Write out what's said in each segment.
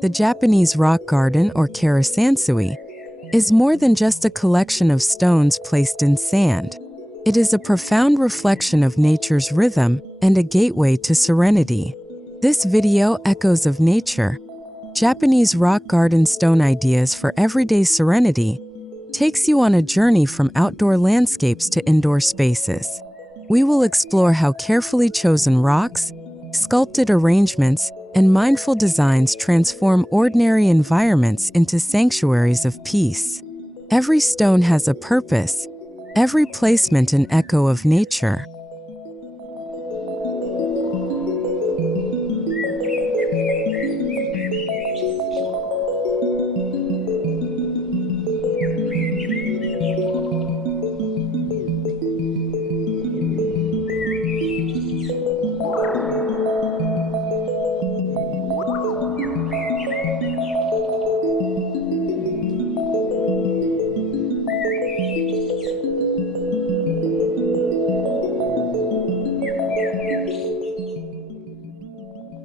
The Japanese rock garden, or karasansui, is more than just a collection of stones placed in sand. It is a profound reflection of nature's rhythm and a gateway to serenity. This video, Echoes of Nature, Japanese Rock Garden Stone Ideas for Everyday Serenity, takes you on a journey from outdoor landscapes to indoor spaces. We will explore how carefully chosen rocks, sculpted arrangements, and mindful designs transform ordinary environments into sanctuaries of peace. Every stone has a purpose, every placement an echo of nature.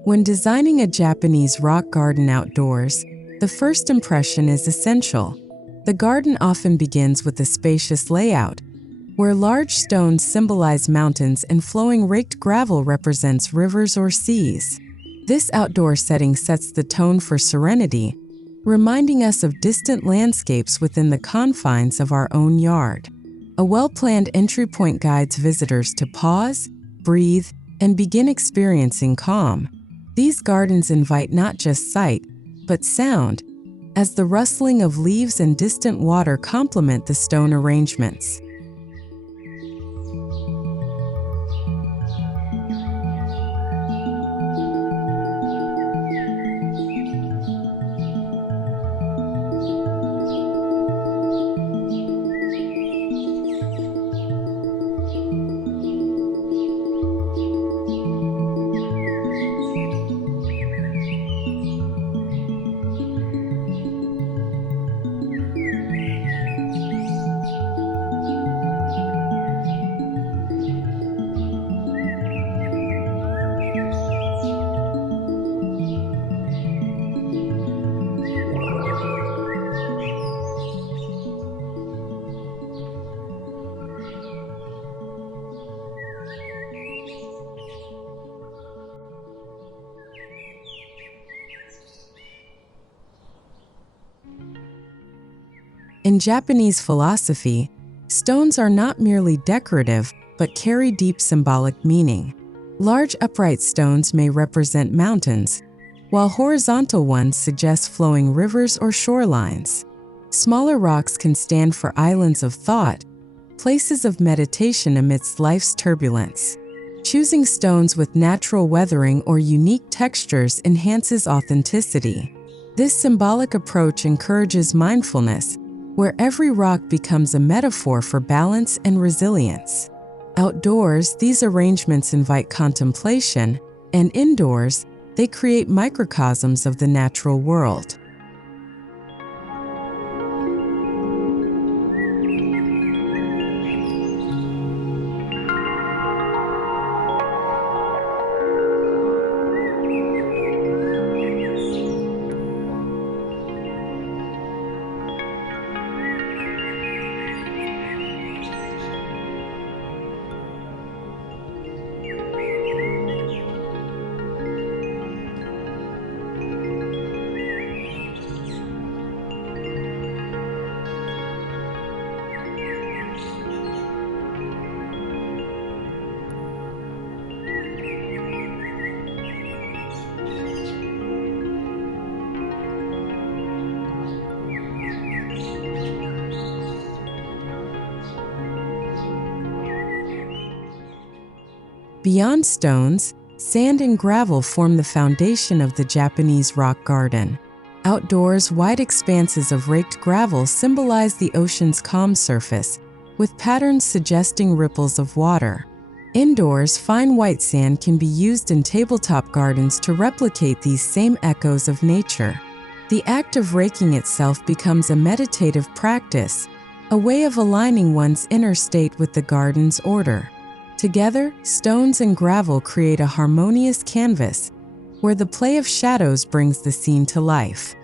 When designing a Japanese rock garden outdoors, the first impression is essential. The garden often begins with a spacious layout, where large stones symbolize mountains and flowing raked gravel represents rivers or seas. This outdoor setting sets the tone for serenity, reminding us of distant landscapes within the confines of our own yard. A well-planned entry point guides visitors to pause, breathe, and begin experiencing calm. These gardens invite not just sight, but sound, as the rustling of leaves and distant water complement the stone arrangements. In Japanese philosophy, stones are not merely decorative, but carry deep symbolic meaning. Large upright stones may represent mountains, while horizontal ones suggest flowing rivers or shorelines. Smaller rocks can stand for islands of thought, places of meditation amidst life's turbulence. Choosing stones with natural weathering or unique textures enhances authenticity. This symbolic approach encourages mindfulness, where every rock becomes a metaphor for balance and resilience. Outdoors, these arrangements invite contemplation, and indoors, they create microcosms of the natural world. Beyond stones, sand and gravel form the foundation of the Japanese rock garden. Outdoors, wide expanses of raked gravel symbolize the ocean's calm surface, with patterns suggesting ripples of water. Indoors, fine white sand can be used in tabletop gardens to replicate these same echoes of nature. The act of raking itself becomes a meditative practice, a way of aligning one's inner state with the garden's order. Together, stones and gravel create a harmonious canvas where the play of shadows brings the scene to life.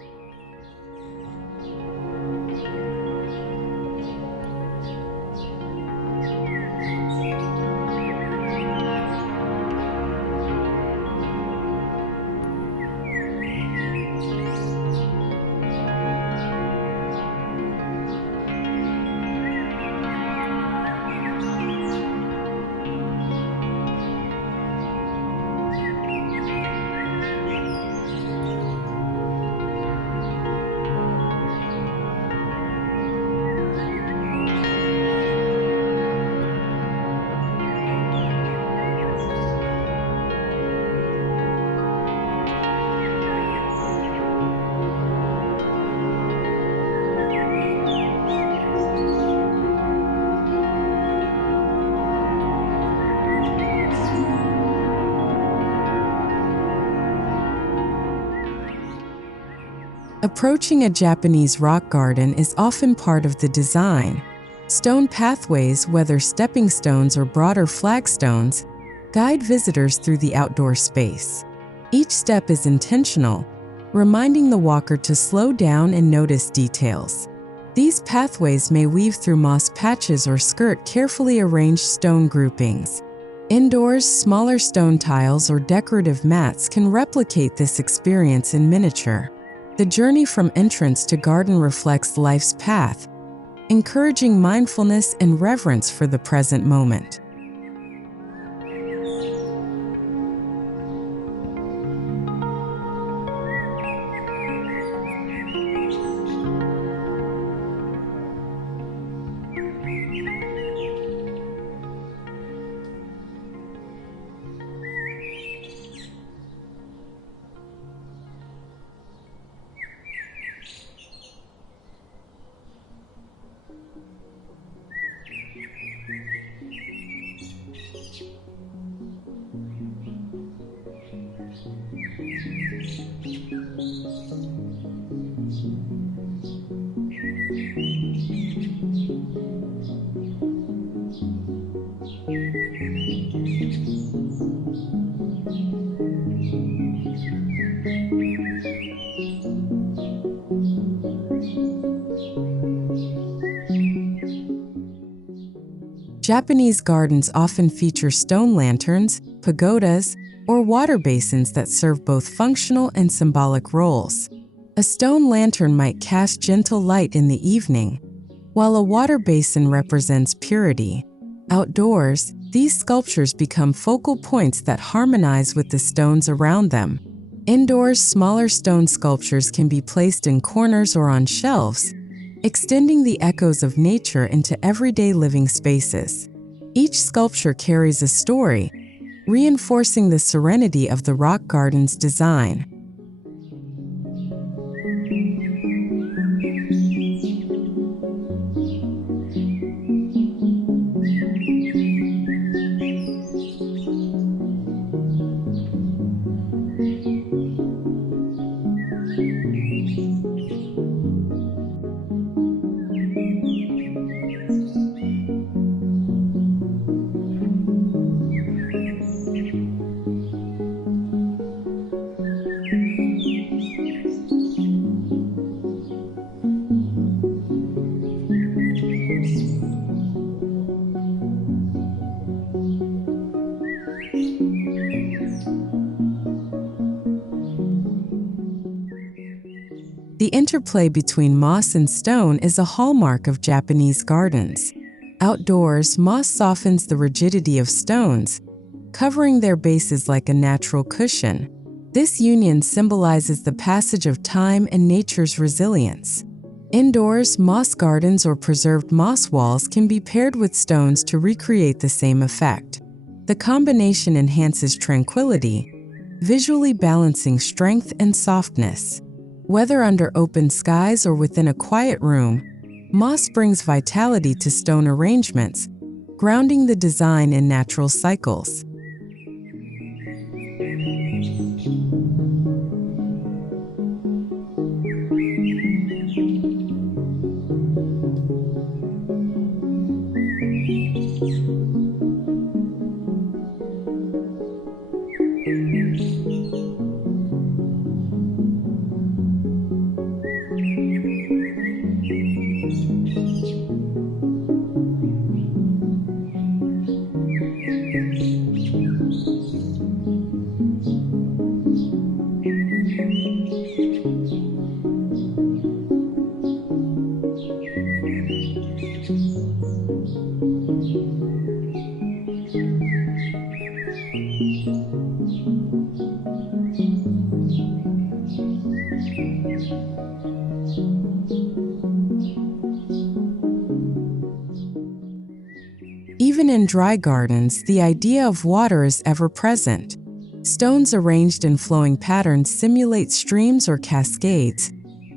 Approaching a Japanese rock garden is often part of the design. Stone pathways, whether stepping stones or broader flagstones, guide visitors through the outdoor space. Each step is intentional, reminding the walker to slow down and notice details. These pathways may weave through moss patches or skirt carefully arranged stone groupings. Indoors, smaller stone tiles or decorative mats can replicate this experience in miniature. The journey from entrance to garden reflects life's path, encouraging mindfulness and reverence for the present moment. Japanese gardens often feature stone lanterns, pagodas, or water basins that serve both functional and symbolic roles. A stone lantern might cast gentle light in the evening, while a water basin represents purity. Outdoors, these sculptures become focal points that harmonize with the stones around them. Indoors, smaller stone sculptures can be placed in corners or on shelves, extending the echoes of nature into everyday living spaces. Each sculpture carries a story, reinforcing the serenity of the rock garden's design. The interplay between moss and stone is a hallmark of Japanese gardens. Outdoors, moss softens the rigidity of stones, covering their bases like a natural cushion. This union symbolizes the passage of time and nature's resilience. Indoors, moss gardens or preserved moss walls can be paired with stones to recreate the same effect. The combination enhances tranquility, visually balancing strength and softness. Whether under open skies or within a quiet room, moss brings vitality to stone arrangements, grounding the design in natural cycles. Even in dry gardens, the idea of water is ever present. Stones arranged in flowing patterns simulate streams or cascades,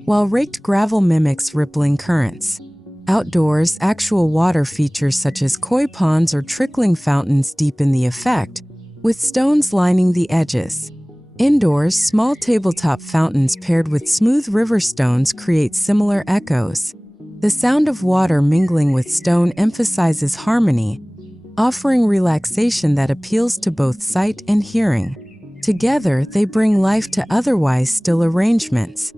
while raked gravel mimics rippling currents. Outdoors, actual water features such as koi ponds or trickling fountains deepen the effect, with stones lining the edges. Indoors, small tabletop fountains paired with smooth river stones create similar echoes. The sound of water mingling with stone emphasizes harmony, offering relaxation that appeals to both sight and hearing. Together, they bring life to otherwise still arrangements.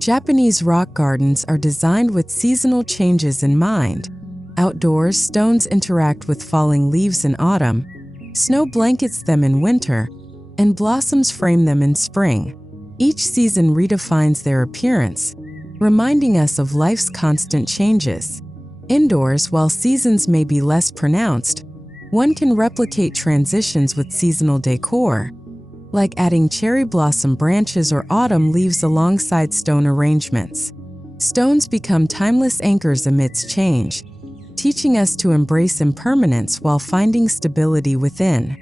Japanese rock gardens are designed with seasonal changes in mind. Outdoors, stones interact with falling leaves in autumn, snow blankets them in winter, and blossoms frame them in spring. Each season redefines their appearance, reminding us of life's constant changes. Indoors, while seasons may be less pronounced, one can replicate transitions with seasonal decor, like adding cherry blossom branches or autumn leaves alongside stone arrangements. Stones become timeless anchors amidst change, teaching us to embrace impermanence while finding stability within.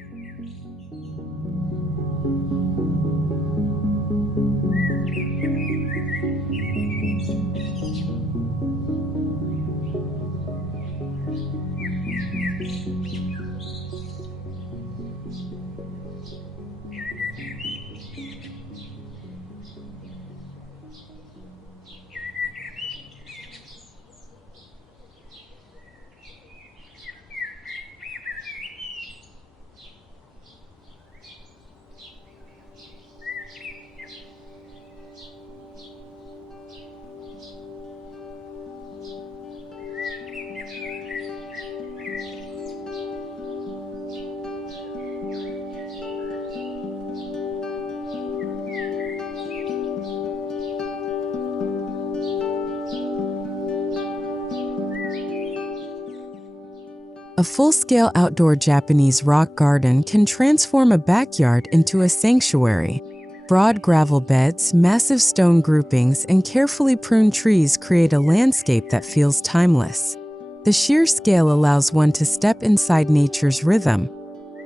A full-scale outdoor Japanese rock garden can transform a backyard into a sanctuary. Broad gravel beds, massive stone groupings, and carefully pruned trees create a landscape that feels timeless. The sheer scale allows one to step inside nature's rhythm,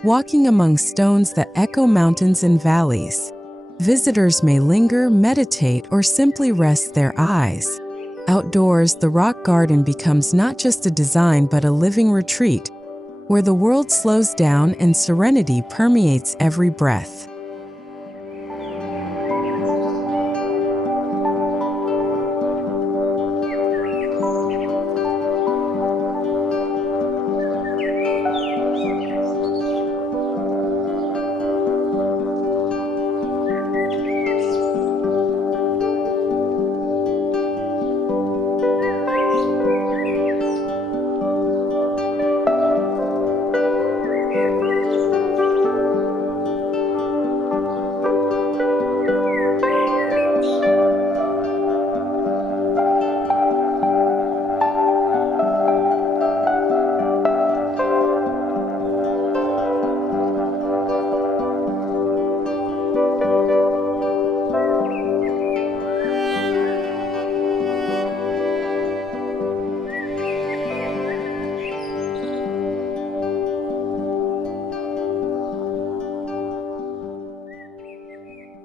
walking among stones that echo mountains and valleys. Visitors may linger, meditate, or simply rest their eyes. Outdoors, the rock garden becomes not just a design but a living retreat, where the world slows down and serenity permeates every breath.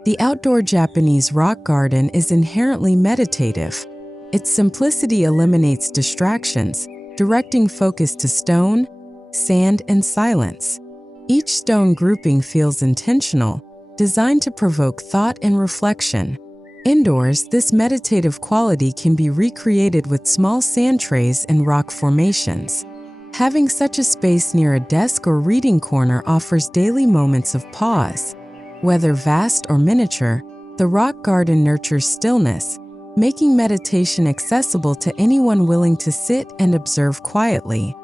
The outdoor Japanese rock garden is inherently meditative. Its simplicity eliminates distractions, directing focus to stone, sand, and silence. Each stone grouping feels intentional, designed to provoke thought and reflection. Indoors, this meditative quality can be recreated with small sand trays and rock formations. Having such a space near a desk or reading corner offers daily moments of pause. Whether vast or miniature, the rock garden nurtures stillness, making meditation accessible to anyone willing to sit and observe quietly.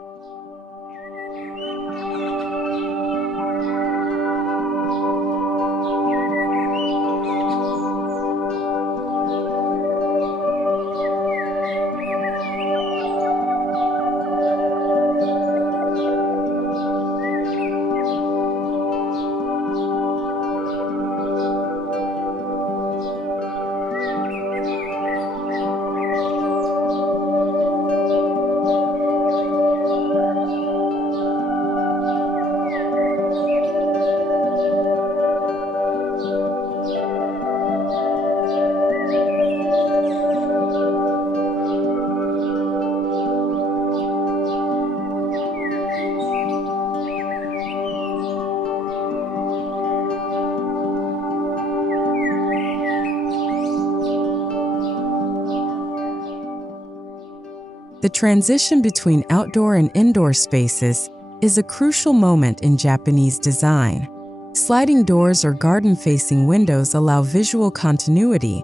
The transition between outdoor and indoor spaces is a crucial moment in Japanese design. Sliding doors or garden-facing windows allow visual continuity,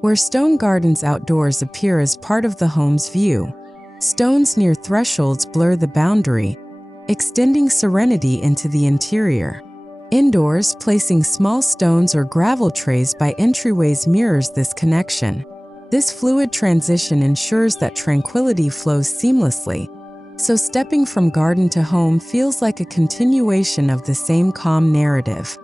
where stone gardens outdoors appear as part of the home's view. Stones near thresholds blur the boundary, extending serenity into the interior. Indoors, placing small stones or gravel trays by entryways mirrors this connection. This fluid transition ensures that tranquility flows seamlessly, so stepping from garden to home feels like a continuation of the same calm narrative.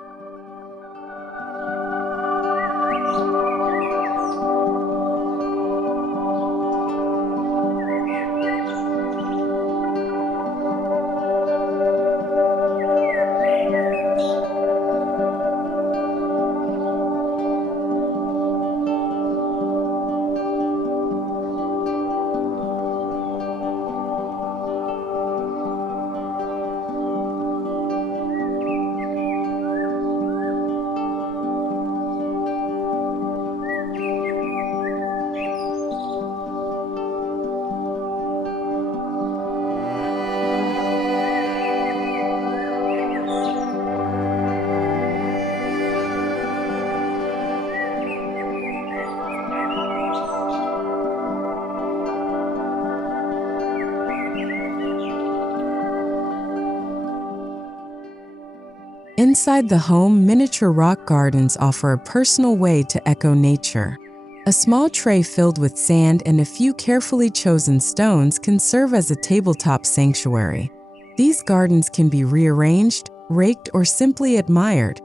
Inside the home, miniature rock gardens offer a personal way to echo nature. A small tray filled with sand and a few carefully chosen stones can serve as a tabletop sanctuary. These gardens can be rearranged, raked, or simply admired,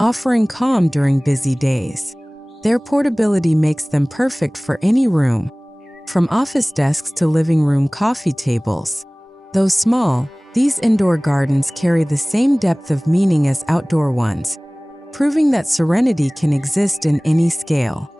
offering calm during busy days. Their portability makes them perfect for any room, from office desks to living room coffee tables. Though small, these indoor gardens carry the same depth of meaning as outdoor ones, proving that serenity can exist in any scale.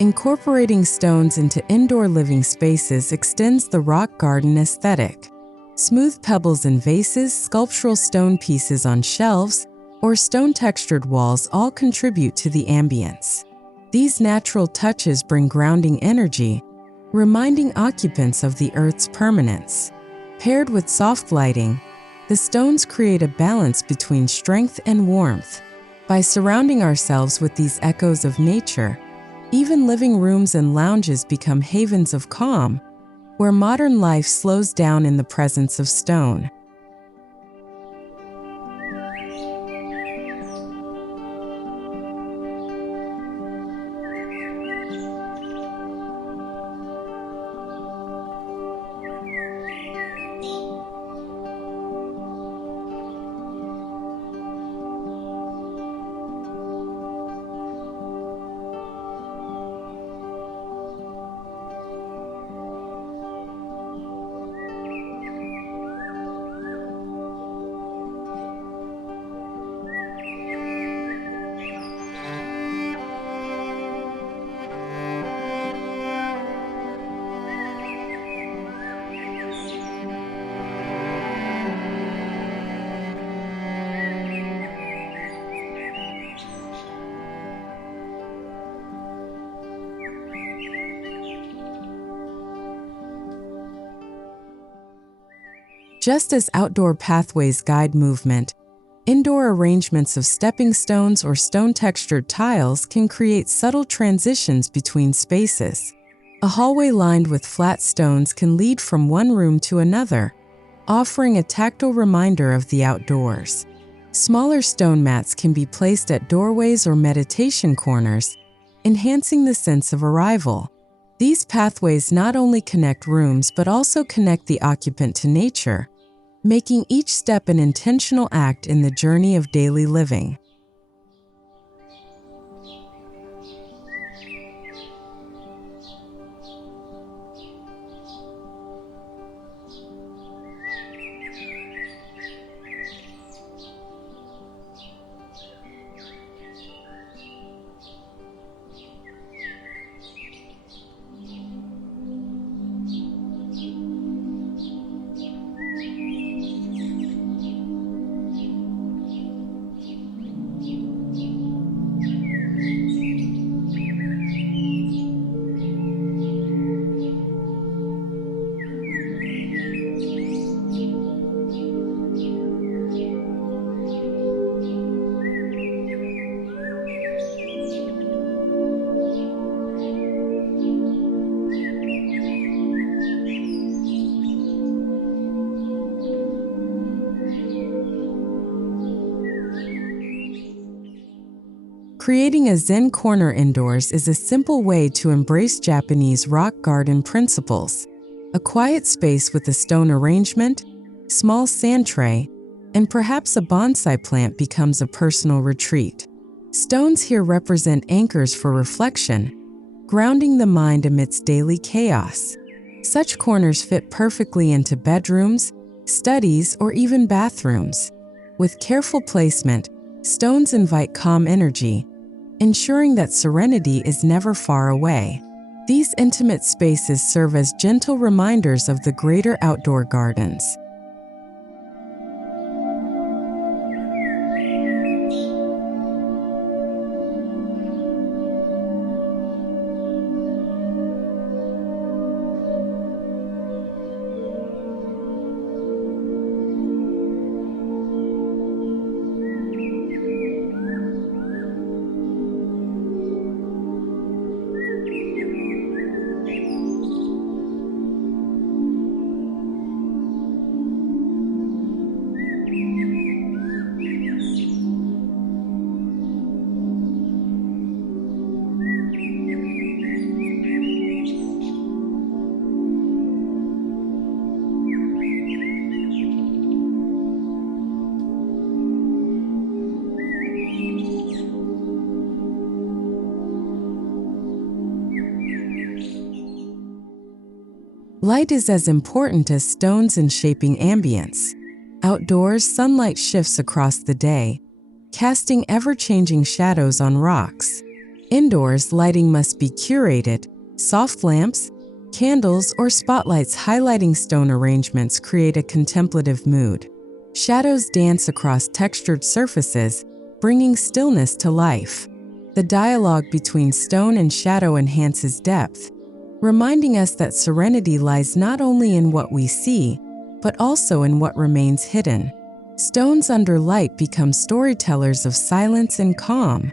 Incorporating stones into indoor living spaces extends the rock garden aesthetic. Smooth pebbles in vases, sculptural stone pieces on shelves, or stone-textured walls all contribute to the ambience. These natural touches bring grounding energy, reminding occupants of the Earth's permanence. Paired with soft lighting, the stones create a balance between strength and warmth. By surrounding ourselves with these echoes of nature, even living rooms and lounges become havens of calm, where modern life slows down in the presence of stone. Just as outdoor pathways guide movement, indoor arrangements of stepping stones or stone-textured tiles can create subtle transitions between spaces. A hallway lined with flat stones can lead from one room to another, offering a tactile reminder of the outdoors. Smaller stone mats can be placed at doorways or meditation corners, enhancing the sense of arrival. These pathways not only connect rooms but also connect the occupant to nature, making each step an intentional act in the journey of daily living. Creating a Zen corner indoors is a simple way to embrace Japanese rock garden principles. A quiet space with a stone arrangement, small sand tray, and perhaps a bonsai plant becomes a personal retreat. Stones here represent anchors for reflection, grounding the mind amidst daily chaos. Such corners fit perfectly into bedrooms, studies, or even bathrooms. With careful placement, stones invite calm energy, ensuring that serenity is never far away. These intimate spaces serve as gentle reminders of the greater outdoor gardens. Light is as important as stones in shaping ambience. Outdoors, sunlight shifts across the day, casting ever-changing shadows on rocks. Indoors, lighting must be curated. Soft lamps, candles, or spotlights highlighting stone arrangements create a contemplative mood. Shadows dance across textured surfaces, bringing stillness to life. The dialogue between stone and shadow enhances depth, reminding us that serenity lies not only in what we see, but also in what remains hidden. Stones under light become storytellers of silence and calm.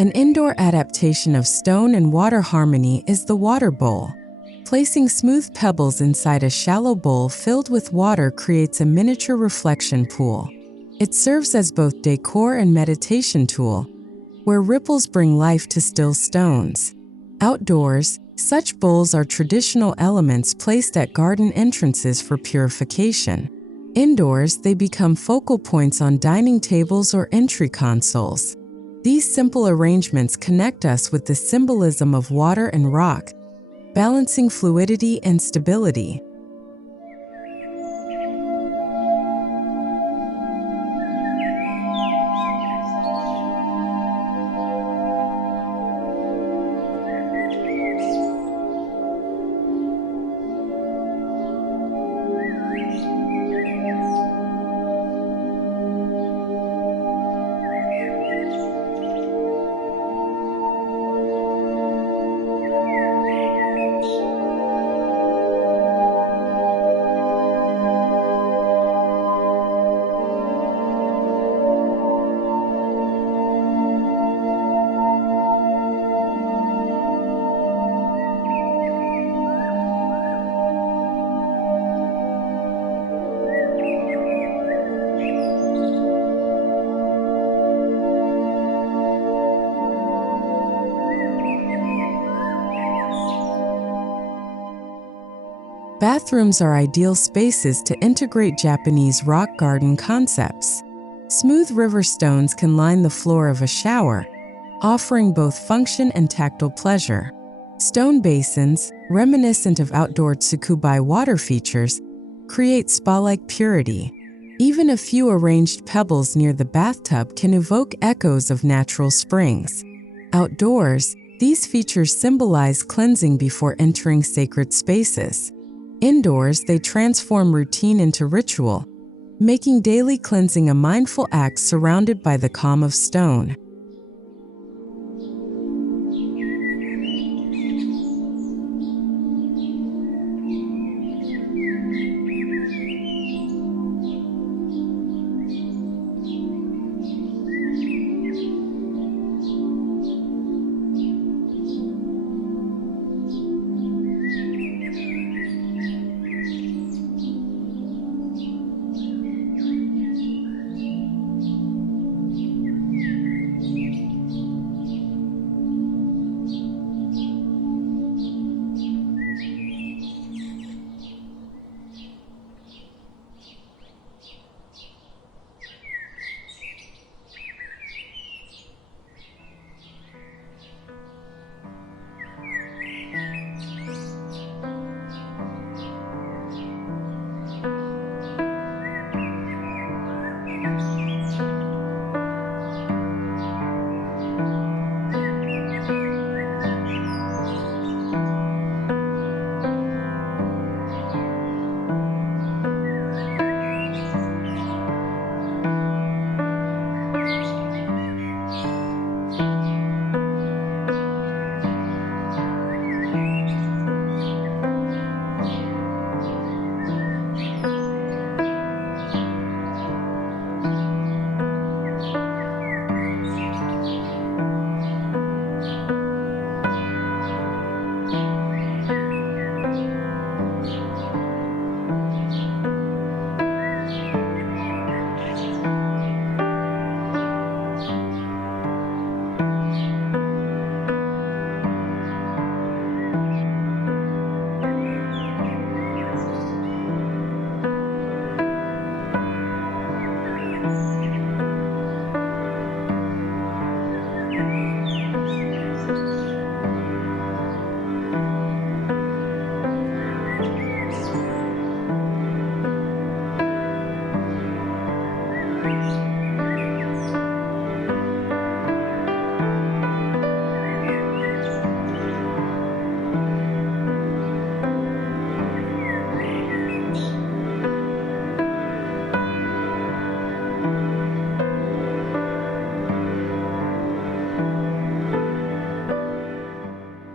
An indoor adaptation of stone and water harmony is the water bowl. Placing smooth pebbles inside a shallow bowl filled with water creates a miniature reflection pool. It serves as both decor and meditation tool, where ripples bring life to still stones. Outdoors, such bowls are traditional elements placed at garden entrances for purification. Indoors, they become focal points on dining tables or entry consoles. These simple arrangements connect us with the symbolism of water and rock, balancing fluidity and stability. Bathrooms are ideal spaces to integrate Japanese rock garden concepts. Smooth river stones can line the floor of a shower, offering both function and tactile pleasure. Stone basins, reminiscent of outdoor tsukubai water features, create spa-like purity. Even a few arranged pebbles near the bathtub can evoke echoes of natural springs. Outdoors, these features symbolize cleansing before entering sacred spaces. Indoors, they transform routine into ritual, making daily cleansing a mindful act surrounded by the calm of stone.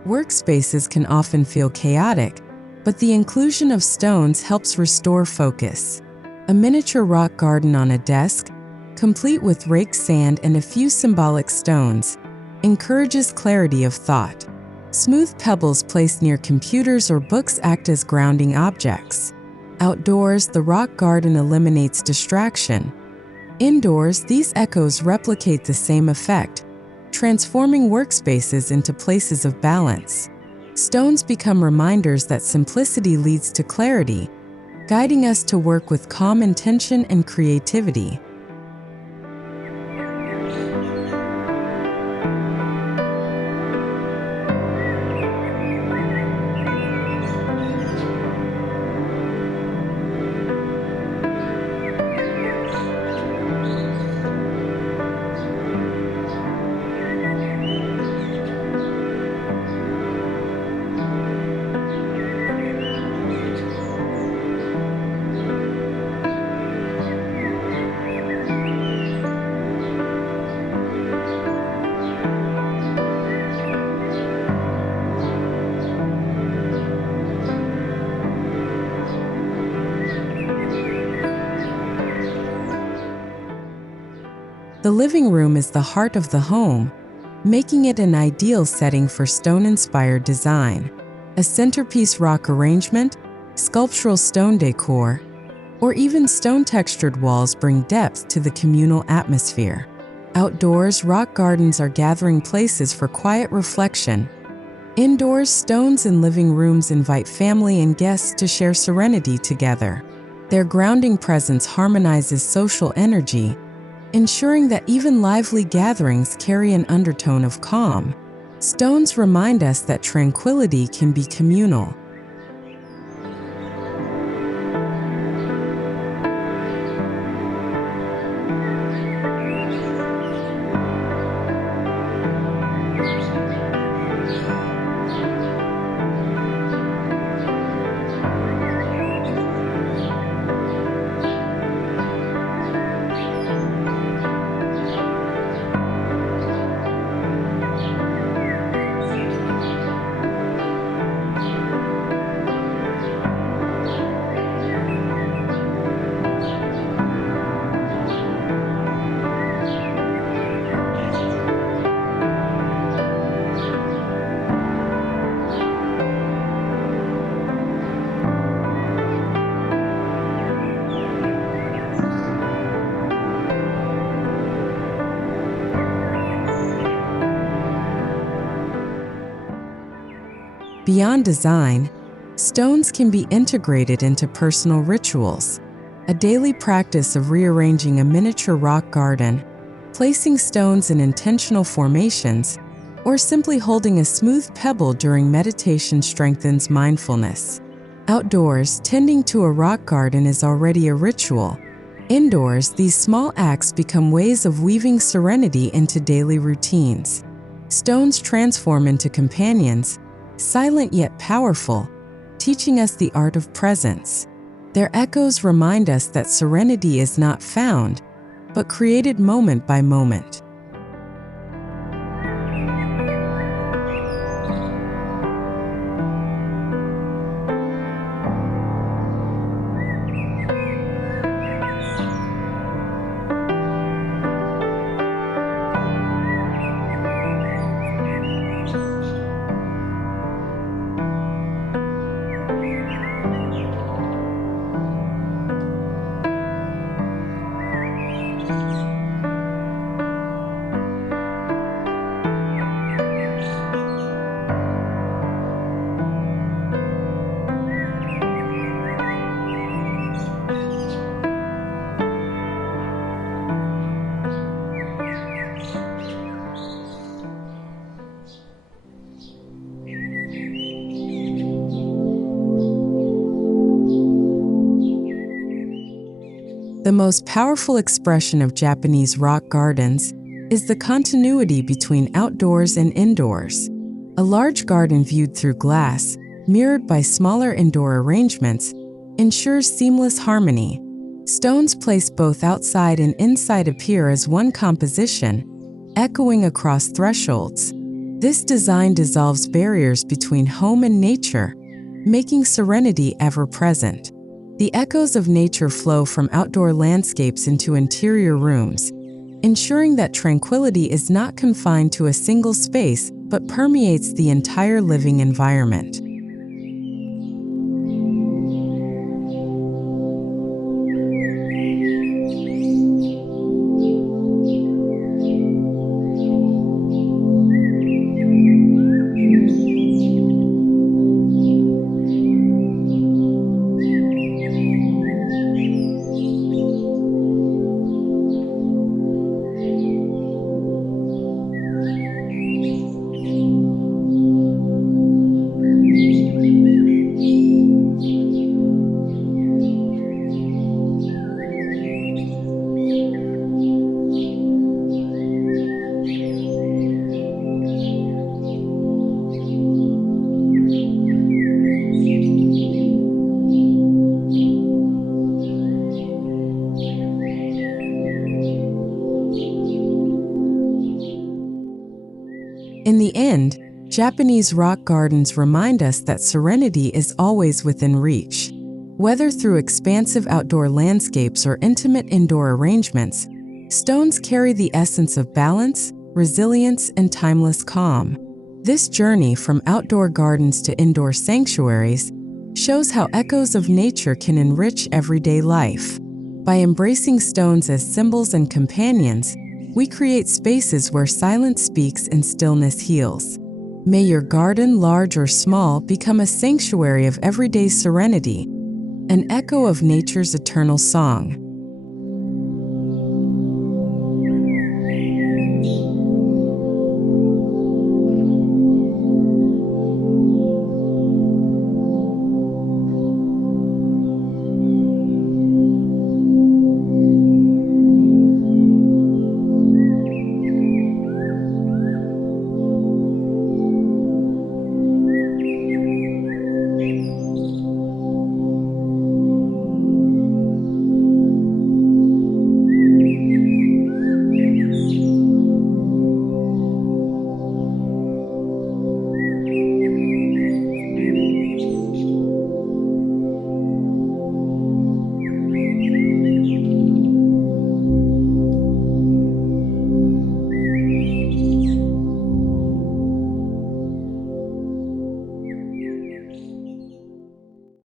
Workspaces can often feel chaotic, but the inclusion of stones helps restore focus. A miniature rock garden on a desk, complete with raked sand and a few symbolic stones, encourages clarity of thought. Smooth pebbles placed near computers or books act as grounding objects. Outdoors, the rock garden eliminates distraction. Indoors, these echoes replicate the same effect, transforming workspaces into places of balance. Stones become reminders that simplicity leads to clarity, guiding us to work with calm intention and creativity. The living room is the heart of the home, making it an ideal setting for stone-inspired design. A centerpiece rock arrangement, sculptural stone decor, or even stone-textured walls bring depth to the communal atmosphere. Outdoors, rock gardens are gathering places for quiet reflection. Indoors, stones in living rooms invite family and guests to share serenity together. Their grounding presence harmonizes social energy, ensuring that even lively gatherings carry an undertone of calm. Stones remind us that tranquility can be communal. Beyond design, stones can be integrated into personal rituals. A daily practice of rearranging a miniature rock garden, placing stones in intentional formations, or simply holding a smooth pebble during meditation strengthens mindfulness. Outdoors, tending to a rock garden is already a ritual. Indoors, these small acts become ways of weaving serenity into daily routines. Stones transform into companions, silent yet powerful, teaching us the art of presence. Their echoes remind us that serenity is not found, but created moment by moment. The most powerful expression of Japanese rock gardens is the continuity between outdoors and indoors. A large garden viewed through glass, mirrored by smaller indoor arrangements, ensures seamless harmony. Stones placed both outside and inside appear as one composition, echoing across thresholds. This design dissolves barriers between home and nature, making serenity ever present. The echoes of nature flow from outdoor landscapes into interior rooms, ensuring that tranquility is not confined to a single space but permeates the entire living environment. In the end, Japanese rock gardens remind us that serenity is always within reach. Whether through expansive outdoor landscapes or intimate indoor arrangements, stones carry the essence of balance, resilience, and timeless calm. This journey from outdoor gardens to indoor sanctuaries shows how echoes of nature can enrich everyday life. By embracing stones as symbols and companions, we create spaces where silence speaks and stillness heals. May your garden, large or small, become a sanctuary of everyday serenity, an echo of nature's eternal song.